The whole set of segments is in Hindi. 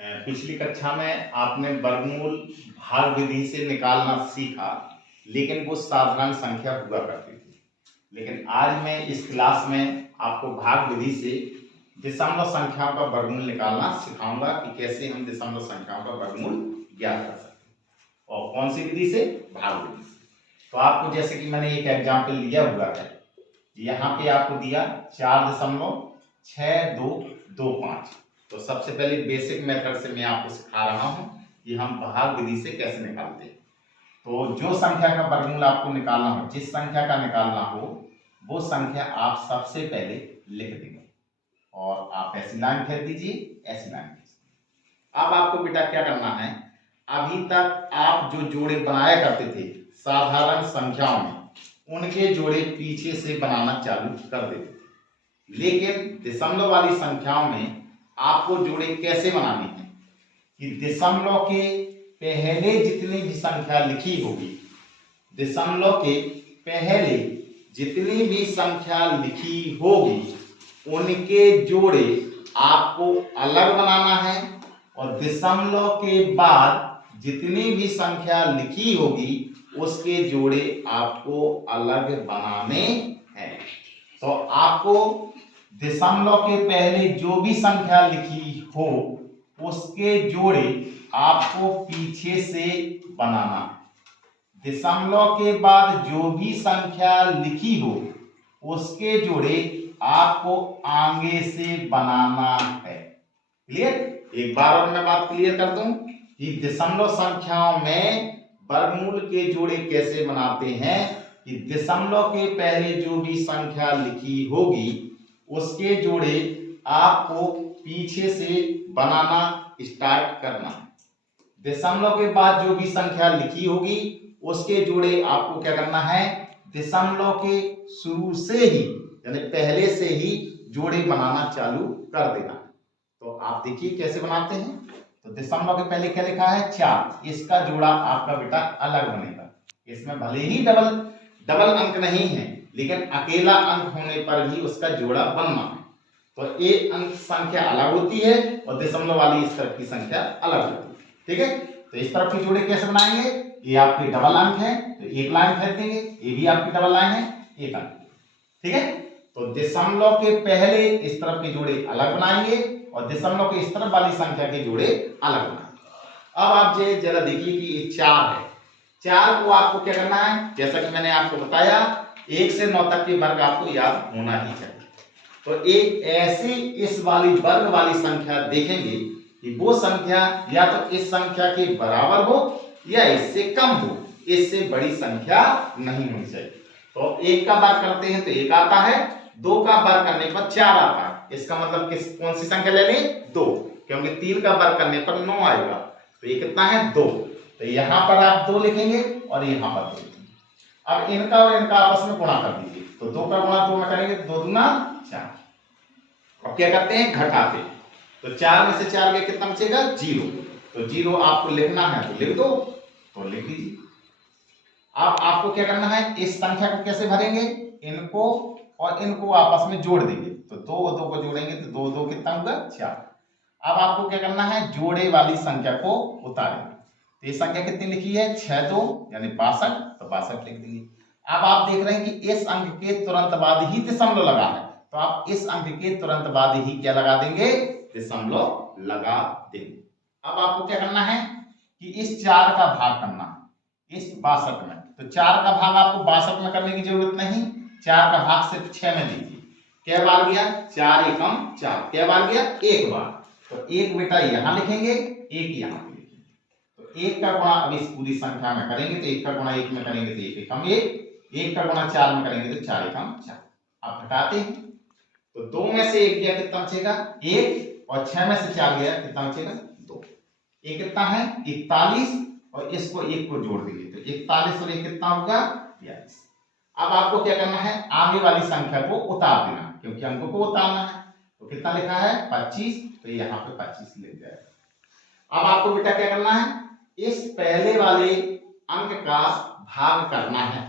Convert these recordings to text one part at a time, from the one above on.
पिछली कक्षा में आपने वर्गमूल भाग विधि से निकालना सीखा, लेकिन वो साधारण संख्या हुआ करती थी। लेकिन आज मैं इस क्लास में आपको भाग विधि से दशमलव संख्याओं का वर्गमूल निकालना सिखाऊंगा कि कैसे हम दशमलव संख्याओं का वर्गमूल ज्ञात कर सकते हैं। और कौन सी विधि से? भाग विधि से। तो आपको जैसे कि मैंने एक एग्जाम्पल लिया हुआ है, यहाँ पे आपको दिया 4.6225। तो सबसे पहले बेसिक मेथड से मैं आपको सिखा रहा हूं कि हम भाग विधि से कैसे निकालते हैं। तो जो संख्या का वर्गमूल आपको निकालना हो, जिस संख्या का निकालना हो, वो संख्या आप सबसे पहले लिख देंगे और आप ऐसी लाइन खींच दीजिए, ऐसी लाइन खींच दीजिए। अब आपको बेटा क्या करना है, अभी तक आप जो जोड़े बनाया करते थे साधारण संख्याओं में, उनके जोड़े पीछे से बनाना चालू कर देते थे। लेकिन दशमलव वाली संख्याओं में आपको जोड़े कैसे बनाने हैं कि दशमलव के पहले जितनी भी संख्या लिखी होगी, दशमलव के पहले जितनी भी संख्या लिखी होगी, उनके जोड़े आपको अलग बनाना है और दशमलव के बाद जितनी भी संख्या लिखी होगी उसके जोड़े आपको अलग बनाने हैं। तो आपको दशमलव के पहले जो भी संख्या लिखी हो उसके जोड़े आपको पीछे से बनाना है। दशमलव के बाद जो भी संख्या लिखी हो उसके जोड़े आपको आगे से बनाना है। क्लियर? एक बार और मैं बात क्लियर कर दूं कि दशमलव संख्याओं में वर्गमूल के जोड़े कैसे बनाते हैं कि दशमलव के पहले जो भी संख्या लिखी होगी उसके जोड़े आपको पीछे से बनाना स्टार्ट करना है। दशमलव के बाद जो भी संख्या लिखी होगी उसके जोड़े आपको क्या करना है, दशमलव के शुरू से ही यानी पहले से ही जोड़े बनाना चालू कर देना। तो आप देखिए कैसे बनाते हैं। तो दशमलव के पहले क्या लिखा है? 4। इसका जोड़ा आपका बेटा अलग बनेगा। इसमें भले ही डबल अंक नहीं है, लेकिन अकेला अंक होने पर भी उसका जोड़ा बनना है। तो एक अंक संख्या अलग होती है और दशमलव वाली इस तरफ की संख्या अलग होती है। ठीक है? तो इस तरफ के जोड़े कैसे बनाएंगे? ये आपके डबल अंक है तो एक लाइन खींच देंगे, ये भी आपकी डबल लाइन है, एक अंक। ठीक है? तो दशमलव के पहले इस तरफ के जोड़े अलग बनाएंगे और दशमलव के इस तरफ वाली संख्या के जोड़े अलग बनाएंगे। अब आप जरा देखिए कि ये 4 है। 4 को आपको क्या करना है, जैसा कि मैंने आपको बताया 1 से 9 तक के वर्ग आपको याद होना ही चाहिए। तो एक ऐसी इस वाली वर्ग वाली संख्या देखेंगे कि वो संख्या या तो इस संख्या के बराबर हो या इससे कम हो, इससे बड़ी संख्या नहीं होनी चाहिए। तो 1 का बार करते हैं तो 1 आता है, 2 का बार करने पर 4 आता है। इसका मतलब कौन सी संख्या ले लें? 2, क्योंकि 3 का बार करने पर 9 आएगा। तो ये कितना है? 2। तो यहां पर आप 2 लिखेंगे और यहां पर 2 लिखेंगे। अब इनका और इनका आपस में गुणा कर दीजिए। तो 2 का गुणा 2 में करेंगे, 2 दूना 4। अब क्या करते हैं? घटाते हैं। तो 4 में से 4 गए, कितना बचेगा? 0। तो 0 आपको लिखना है तो लिख दो, तो लिख दीजिए। अब आपको क्या करना है, इस संख्या को कैसे भरेंगे? इनको और इनको आपस में जोड़ देंगे। तो 2 और 2 को जोड़ेंगे तो 2 2 कितना होगा? 4। अब आपको क्या करना है, जोड़े वाली संख्या को उतारेंगे। तो ये संख्या कितनी लिखी है? 6 2 यानी 62। तो 62 लिख देंगे। अब आप देख रहे हैं कि इस अंक के तुरंत बाद ही दशमलव लगा है, तो आप इस अंक के तुरंत बाद ही क्या लगा देंगे? दशमलव लगा देंगे। अब आपको क्या करना है कि इस 4 का भाग करना है इस 62 में। तो 4 का भाग आपको 62 में करने की जरूरत नहीं, 4 का भाग सिर्फ 6 में दीजिए। क्या बार गया? 4 एकम 4। क्या बार गया? 1 बार। तो 1 बेटा यहां लिखेंगे, 1 यहां पे लिखेंगे। तो 1 का गुणा अब इस पूरी संख्या में करेंगे तो 1 का गुणा 1 में करेंगे तो 1 एकम 1, 1 का गुणा 4 में करेंगे तो 4 एकम 4। आप घटाते हैं तो 2 में से 1 गया, कितना बचेगा? 1, और 6 में से 4 गया, कितना बचेगा? 2। ये कितना है? 41, और इसको 1 को जोड़ देंगे तो 41 और 1 कितना होगा? 42। अब आपको क्या करना है, आगे वाली संख्या को उतार देना, क्योंकि अंकों को उतारना है। तो कितना लिखा है? 25। तो यहाँ पे 25 लिख जाएगा। अब आपको बेटा क्या करना है, इस पहले वाले अंक का भाग करना है।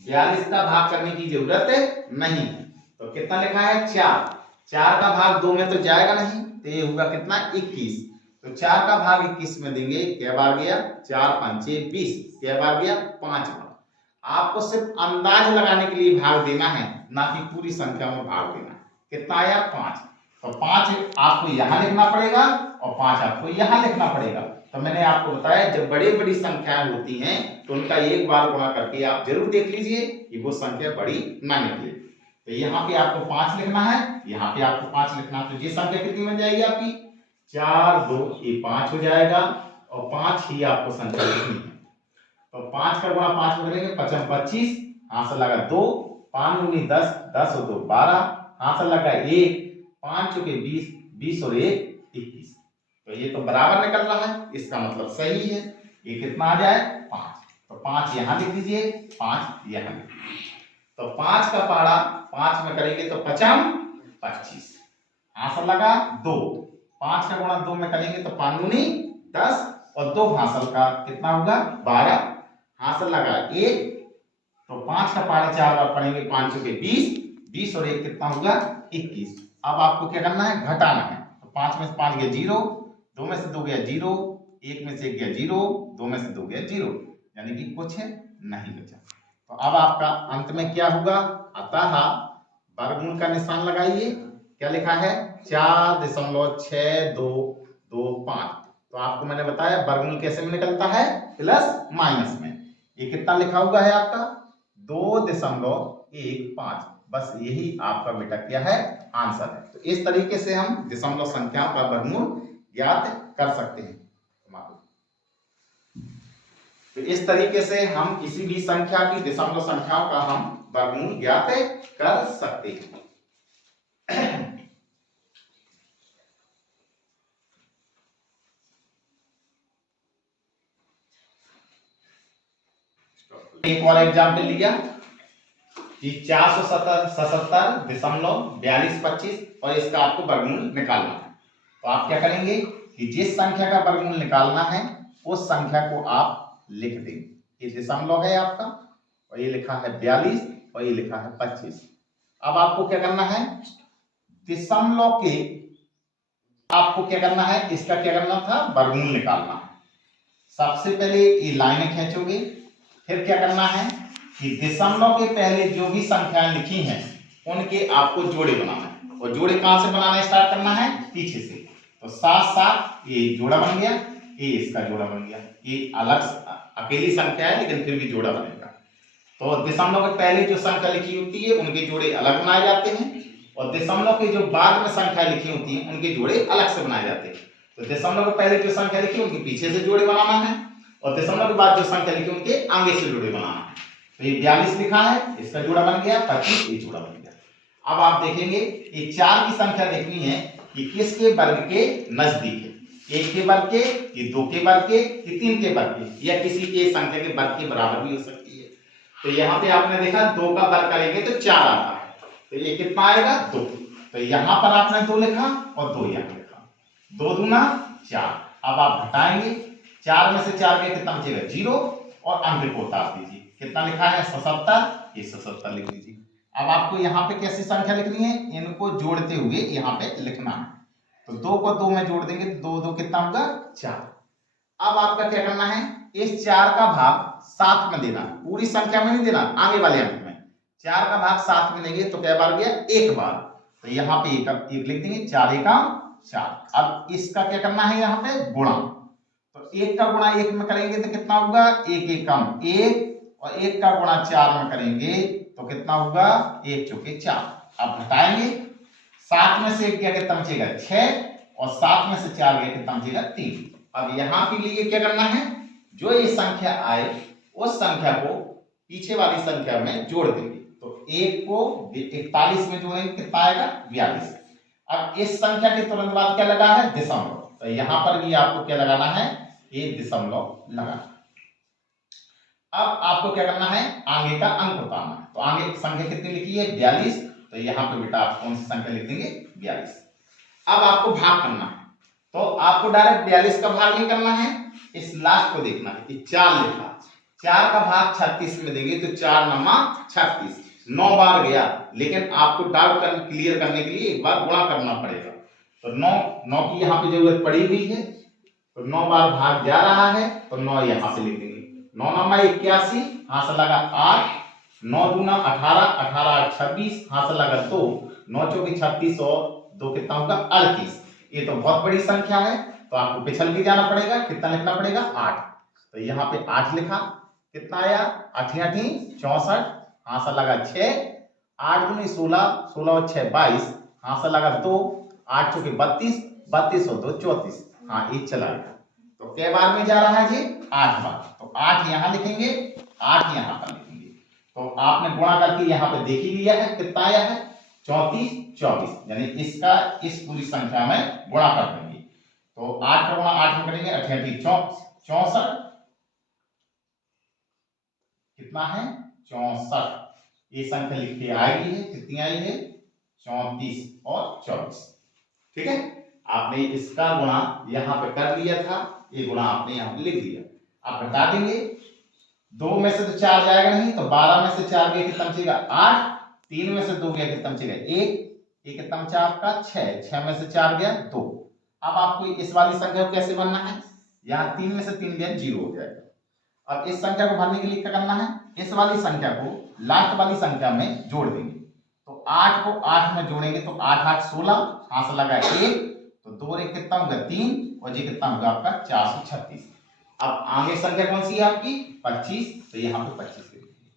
42 का भाग करने की जरूरत नहीं है। तो कितना लिखा है? 4। 4 का भाग 2 में तो जाएगा नहीं, तो ये होगा कितना? 21। तो 4 का भाग 21 में देंगे, क्या बार गया 4 पंचे 20, क्या बार गया 5 बार। आपको सिर्फ अंदाज लगाने के लिए भाग देना है, ना कि पूरी संख्या में भाग देना है। कितना आया 5, तो 5 आपको यहाँ लिखना पड़ेगा और 5 आपको यहाँ लिखना पड़ेगा। तो मैंने आपको बताया जब बड़ी बड़ी संख्याएं होती हैं तो उनका एक बार गुणा करके आप जरूर देख लीजिए कि वो संख्या बड़ी ना निकले। तो यहाँ पे आपको 5 लिखना है, यहाँ पे आपको 5 लिखना है। तो ये संख्या कितनी बन जाएगी आपकी 4 2 ये 5 हो जाएगा और 5 ही आपको संख्या लिखनी है। तो 5 का गुणा 5 में करेंगे 5 25, हाथ से लगा 2, 5 दूनी 10, 10 और 2 12, हाथ से लगा 1, 5 चौके 20, 20 और 1 21। तो ये तो बराबर निकल रहा है, इसका मतलब सही है। ये कितना आ जाए 5, तो 5 यहाँ लिख दीजिए, 5 यहाँ लिख दीजिए। तो 5 का पहाड़ा 5 में करेंगे तो 5 25, हाथ से लगा 2, 5 का गुणा 2 में करेंगे तो 5 दूनी 10 और 2 हासिल का कितना होगा 12, हासिल लगा 1, तो 5 का पहाड़ा 4 बार पढ़ेंगे, 5 चौके 20, 20 और 1 कितना होगा 21। अब आपको क्या करना है घटाना है। तो 5 में से 5 गया 0, 2 में से 2 गया 0, 1 में से 1 गया 0, 2 में से 2 गया 0, यानी कि कुछ नहीं बचा। तो अब आपका अंत में क्या होगा, अतः वर्गमूल का निशान लगाइए। क्या लिखा है 4.6225। तो आपको मैंने बताया वर्गमूल कैसे में निकलता है, प्लस माइनस में। ये कितना लिखा हुआ है आपका 2.15। बस यही आपका बेटा क्या है आंसर है। तो इस तरीके से हम दशमलव संख्याओं का वर्गमूल ज्ञात कर सकते हैं। तो इस तरीके से हम किसी भी संख्या की दशमलव संख्याओं का हम वर्गमूल ज्ञात कर सकते हैं। एक और एग्जाम्पल लिया कि 477.4225 और इसका आपको वर्गमूल निकालना है। तो आप क्या करेंगे कि जिस संख्या का वर्गमूल निकालना है उस संख्या को आप लिख देंगे। ये दशमलव है आपका और ये लिखा है 42 और ये लिखा है 25। अब आपको क्या करना है दशमलव के आपको क्या करना है, इसका क्या करना था वर्गमूल निकालना है। सबसे पहले ये लाइनें खींचोगे, फिर क्या करना है कि दशमलव के पहले जो भी संख्याएं लिखी हैं उनके आपको जोड़े बनाना है। और जोड़े कहां से बनाना स्टार्ट करना है, पीछे से। तो 7 7 ये जोड़ा बन गया, ये इसका जोड़ा बन गया। ये अलग अकेली संख्या है लेकिन फिर भी जोड़ा बनेगा। तो दशमलव के पहले जो संख्या लिखी होती है उनके जोड़े अलग बनाए जाते हैं और दशमलव के जो बाद में संख्या लिखी होती है उनके जोड़े अलग से बनाए जाते हैं। तो दशमलव के पहले जो संख्या लिखी उनके पीछे से जोड़े बनाना है और दशमलव के बाद जो संख्या लिखी उनके आगे से जोड़े बनाना है। तो ये 42 लिखा है, इसका जोड़ा बन गया, 25 ये जोड़ा बन गया। अब आप देखेंगे ये 4 की संख्या देखनी है कि किसके वर्ग के नजदीक है, 1 के वर्ग के, कि 2 के वर्ग के, कि 3 के वर्ग के, या किसी के संख्या के वर्ग के बराबर भी हो सकती है। तो यहाँ पे आपने देखा 2 का वर्ग करेंगे तो 4 आता है, तो ये कितना आएगा 2। तो यहाँ पर आपने 2 लिखा और 2 यहाँ लिखा, 2 दूना 4। अब आप घटाएंगे, 4 में से 4 गए कितना बचेगा 0 और अंक को उतार दीजिए। कितना लिखा है 77, ये 77 लिख दीजिए। अब आपको यहाँ पे कैसी संख्या लिखनी है, इनको जोड़ते हुए यहाँ पे लिखना है। तो 2 को 2 में जोड़ देंगे तो 2 2 कितना होगा 4। अब आपका क्या करना है, इस 4 का भाग 7 में देना, पूरी संख्या में नहीं देना, आगे वाले अंक में। 4 का भाग 7 में देंगे तो क्या बार गया 1 बार। तो यहाँ पे एक लिख देंगे, 4 एकम 4। अब इसका क्या करना है यहाँ पे गुणा। तो 1 का गुणा 1 में करेंगे तो कितना होगा 1 एकम 1 और 1 का गुणा 4 में करेंगे तो कितना होगा 1 चौके 4। अब घटाएंगे, 7 में से 1 गया कितना बचेगा 6 और 7 में से 4 गया कितना बचेगा 3। अब यहाँ के लिए क्या करना है, जो ये संख्या आए उस संख्या को पीछे वाली संख्या में जोड़ देंगे। तो 1 को 41 में जोड़ेंगे कितना आएगा 42। अब इस संख्या के तुरंत बाद क्या लगा है दशमलव, तो यहाँ पर भी आपको क्या लगाना है, ये दशमलव लगाना। अब आपको क्या करना है आगे का अंक उतारना है। तो आगे संख्या कितनी लिखी है 42, तो यहाँ पे बेटा आप कौन सी संख्या लिख देंगे 42। अब आपको भाग करना है, तो आपको डायरेक्ट 42 का भाग नहीं करना है, इस लास्ट को देखना है कि 4 लिखा, 4 का भाग 36 में देंगे तो 4 नमा 36, 9 बार गया। लेकिन आपको डाउट क्लियर करने के लिए एक बार गुणा करना पड़ेगा। तो 9 की यहाँ पे जरूरत पड़ी हुई है, तो 9 बार भाग जा रहा है तो 9 यहाँ पे लिख देंगे। 9 नंबर 81, यहाँ से लगा 8, 9 दूना 18, 18 8 26, यहाँ से लगा 2, 9 चौके 36 और 2 कितना होगा 38। ये तो बहुत बड़ी संख्या है तो आपको पिछल के जाना पड़ेगा, कितना लिखना पड़ेगा 8। तो यहाँ पे 8 लिखा, कितना आया 8 8 64, यहाँ से लगा 6, 8 दूनी 16, 16 और 6 22, यहाँ से लगा 2, 8 चौके 32, 32 और 2 34। हाँ ये चला गया। तो कै बार में जा रहा है जी 8 बार, तो 8 यहाँ लिखेंगे, 8 यहाँ पर लिखेंगे। तो आपने गुणा करके यहाँ पे देख ही लिया है कितना आया है 34 24, यानी इसका इस पूरी संख्या में गुणा कर देंगे। तो 8 का गुणा 8 में करेंगे 8 64, कितना है 64। ये संख्या लिख के आएगी है, कितनी आई है 34 और 24। ठीक है, आपने इसका गुणा यहाँ पे कर लिया था, ये गुणा आपने यहाँ पे लिख दिया। आप घटा देंगे, 2 में से तो 4 जाएगा नहीं, तो 12 में से 4 गया कितना बचेगा 8, 3 में से 2 गया कितना बचेगा 1, ये कितना बचा आपका 6, 6 में से 4 गया 2। अब आपको इस वाली संख्या को कैसे बनना है, यहाँ 3 में से 3 गया 0 हो जाएगा। अब इस संख्या को भरने के लिए क्या करना है, इस वाली संख्या को लास्ट वाली संख्या में जोड़ देंगे। तो 8 को 8 में जोड़ेंगे तो 8 8 16, यहाँ से लगा 1, तो 2 रे कितना होगा 3, और ये कितना होगा आपका 436। अब आगे संख्या कौन सी है आपकी 25, तो यहाँ पे 25 लिख दीजिए।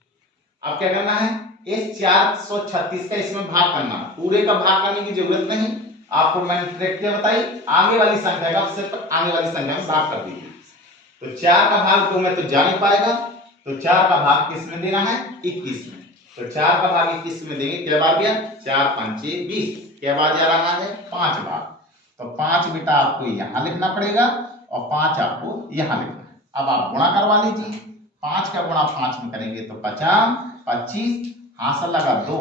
अब क्या करना है, इस 436 का इसमें भाग करना, पूरे का भाग करने की जरूरत नहीं, आपको मैंने ट्रिक क्या बताई, आगे वाली संख्या का सिर्फ आगे वाली संख्या में भाग कर दीजिए। तो 4 का भाग 2 में तो जा नहीं पाएगा, तो 4 का भाग किस में देना है 21 में। तो 4 का भाग 21 में देंगे, क्या बार गया 4 5 20, क्या बार जा रहा है 5 बार। तो 5 बेटा आपको यहाँ लिखना पड़ेगा और 5 आपको यहाँ लिखना है। अब आप गुणा करवा लीजिए, 5 का गुणा 5 में करेंगे तो 50 25, यहाँ से लगा 2,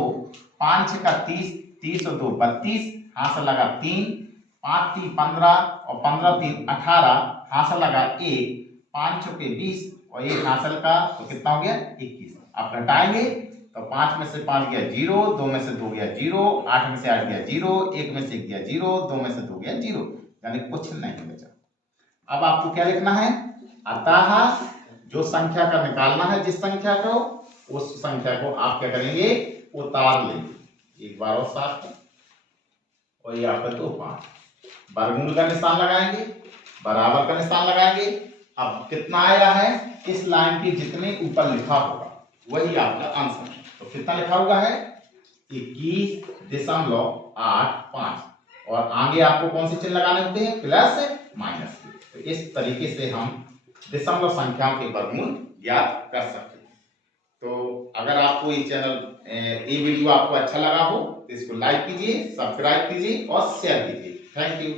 5 6 का 30, 30 और 2 32, यहाँ से लगा 3, 5 3 15 और 15 3 18, यहाँ से लगा 1, 5 चौके 20 और 1 हासिल का तो कितना हो गया 21। आप घटाएंगे तो 5 में से 5 गया 0, 2 में से 2 गया 0, 8 में से 8 गया 0, 1 में से 1 गया 0, 2 में से 2 गया 0, यानी कुछ नहीं बचा। अब आपको क्या लिखना है, अतः जो संख्या का निकालना है, जिस संख्या को, उस संख्या को आप क्या करेंगे उतार लेंगे एक बार और साथ में, और ये आपका 2 5 वर्गमूल का निशान लगाएंगे, बराबर का निशान लगाएंगे। अब कितना आया है, इस लाइन के जितने ऊपर लिखा होगा वही आपका आंसर है। तो कितना लिखा हुआ है 21.85, और आगे आपको कौन से चिन्ह लगाने होते हैं, प्लस माइनस। तो इस तरीके से हम दशमलव संख्याओं के वर्गमूल ज्ञात कर सकते हैं। तो अगर आपको ये चैनल ये वीडियो आपको अच्छा लगा हो तो इसको लाइक कीजिए, सब्सक्राइब कीजिए और शेयर कीजिए। Thank you.